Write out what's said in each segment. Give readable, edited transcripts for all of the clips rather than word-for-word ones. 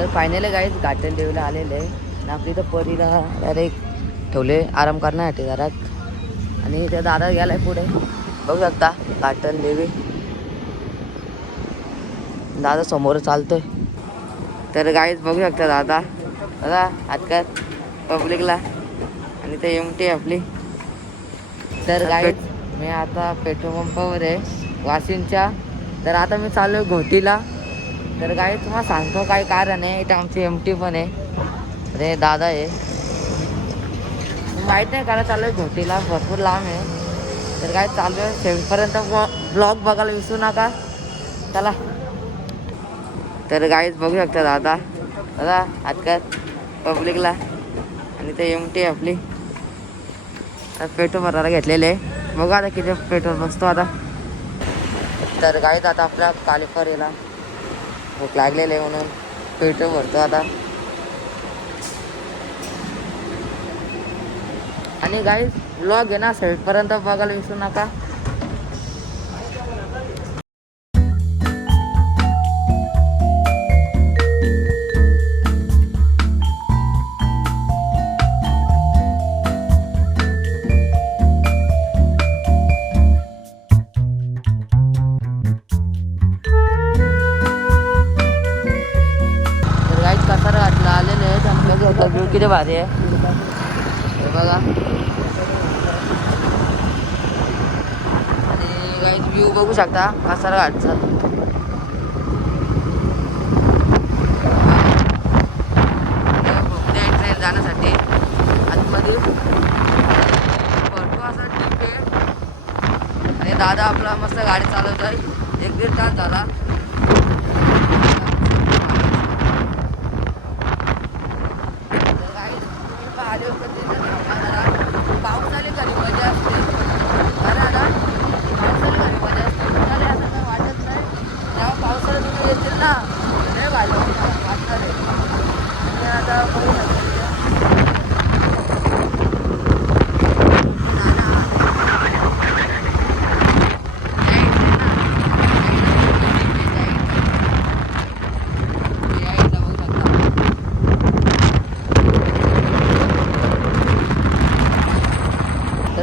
तर finally guys garden देवीला आलेले आहे आणि आपली तर परीला डायरेक्ट ठेवले आराम करण्यासाठी घरात आणि त्या दादा गेलाय पुढे बघू शकता गार्डन देवी दादा समोर चालतोय. तर गाईज बघू शकता दादा दादा हातकर पब्लिकला आणि ते एमटी आपली. तर गाईज मी आता पेट्रोल पंपावर आहे वाशिमच्या. तर आता मी चालू आहे घोटीला. तर गाई तुम्हाला सांगतो काय कारण आहे. इथे आमची एमटी पण आहे अरे दादा आहे माहीत नाही कारण चालू आहे घोटीला भरपूर लांब आहे. तर काय चालू आहे शेवटपर्यंत ब्लॉग बघायला विसरू नका चला. तर गाईज बघू शकता दादा दादा हातकर पब्लिकला आणि ते एमटी आपली. पेट्रोल भरायला घेतलेले आहे बघू आता किती पेट्रोल बसतो आता. तर गाईज आता आपल्या कालिफारीला भूक लागलेली आहे म्हणून पेट्रोल भरतो आता. आणि गाईज व्लॉग आहे ना शेवटपर्यंत बघायला विसरू नका. आलेले आहेत आमच्या व्ह्यू किती भारी आहे हे बघा. आणि गाईज व्ह्यू बघू शकता कासार घाटचा. ट्रेन जाण्यासाठी आतमध्ये भरपूर असा ट्रिप आहे. आणि दादा आपला मस्त गाडी चालवत आहे 1-1.5 तास झाला. पाऊस आले घरी मजा असते बरं ना पाऊस आले घरी मजा असते. तुम्हाला असं काय वाटत नाही तेव्हा पावसाला तुम्ही येतील ना लय भारी वाटणार आहे. आणि आता बघू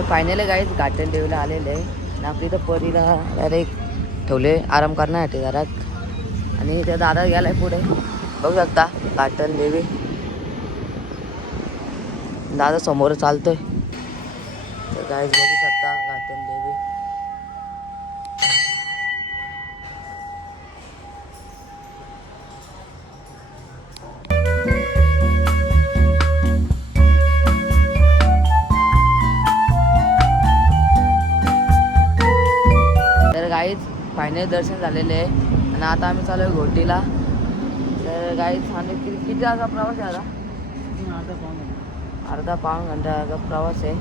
फायनली गाईज गार्डन देवीला आलेले आहे आणि आपली तर परीला डायरेक्ट ठेवले आराम करण्यासाठी घरात आणि त्या दादा गेलाय पुढे बघू शकता गार्डन देवी दादा समोर चालतोय. तर गाईज बघू शकता गार्डन देवी. गाईज फायनल दर्शन झालेले आहे आणि आता आम्ही चालू आहे घोटीला. तर गाईज आम्ही किती तासा प्रवास आहे आता अर्धा पाऊण घंटा प्रवास आहे.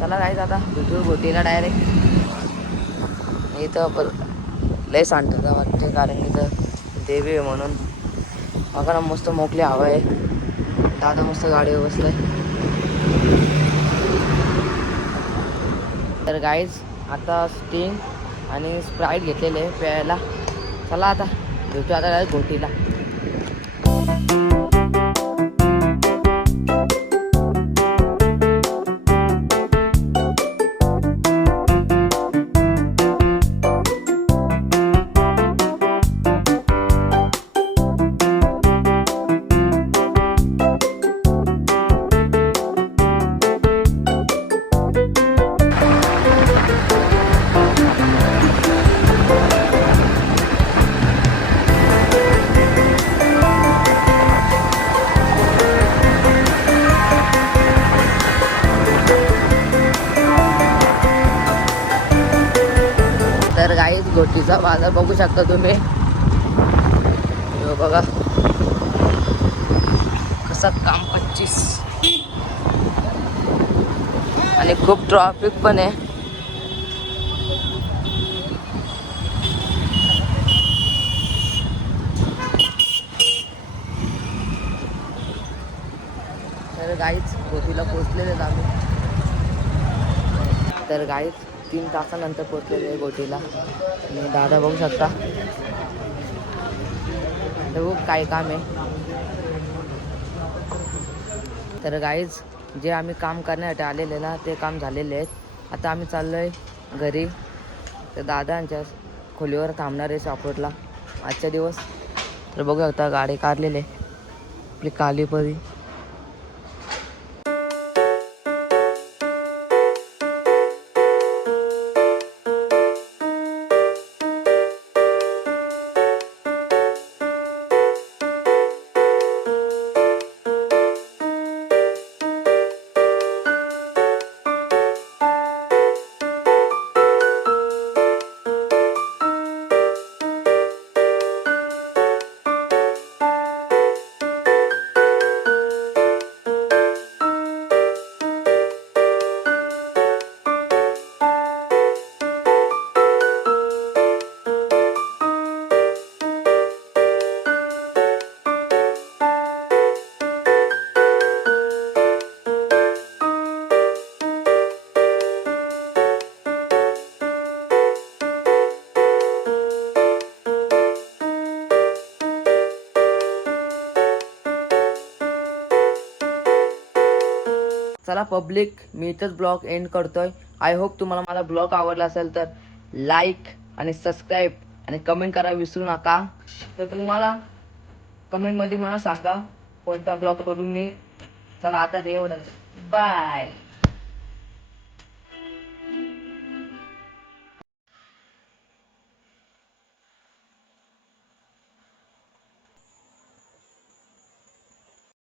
चला गाईज आता भेटू घोटीला डायरेक्ट. इथं लय शांतता वाटते कारण इथं देवी आहे म्हणून. बघा मस्त मोकळी हवा आहे. दादा मस्त गाडीवर बसलाय. तर गाईज आता स्टिंग आणि स्प्राईट घेतलेले आहे प्यायला. चला आता भेटू आता काय घोटीला. तर गाईज घोटीचा बाजार बघू शकता तुम्ही. बघा कसा काम 25 आणि खूप ट्रॅफिक पण आहे. तर गाईज घोटीला पोचलेले आम्ही. तर गाईज 3 तासानंतर पोचलेले आहे घोटीला आणि दादा बघू शकता खूप काय काम आहे. तर गाईज जे आम्ही काम करण्यासाठी आलेले ना ते काम झालेले आहेत. आता आम्ही चाललो आहे घरी. तर दादांच्या खोलीवर थांबणार आहे सपोर्टला आजच्या दिवस. तर बघू शकता गाडी काढलेली आहे आपली कालीपरी. चला पब्लिक, मी इथंच ब्लॉग एंड करतोय. आय होप तुम्हाला माझा ब्लॉग आवडला असेल तर लाईक आणि सबस्क्राईब आणि कमेंट करा विसरू नका. तर तुम्हाला कमेंटमध्ये मला सांगा कोणता ब्लॉग करून मी. चला आता एवढंच. बाय.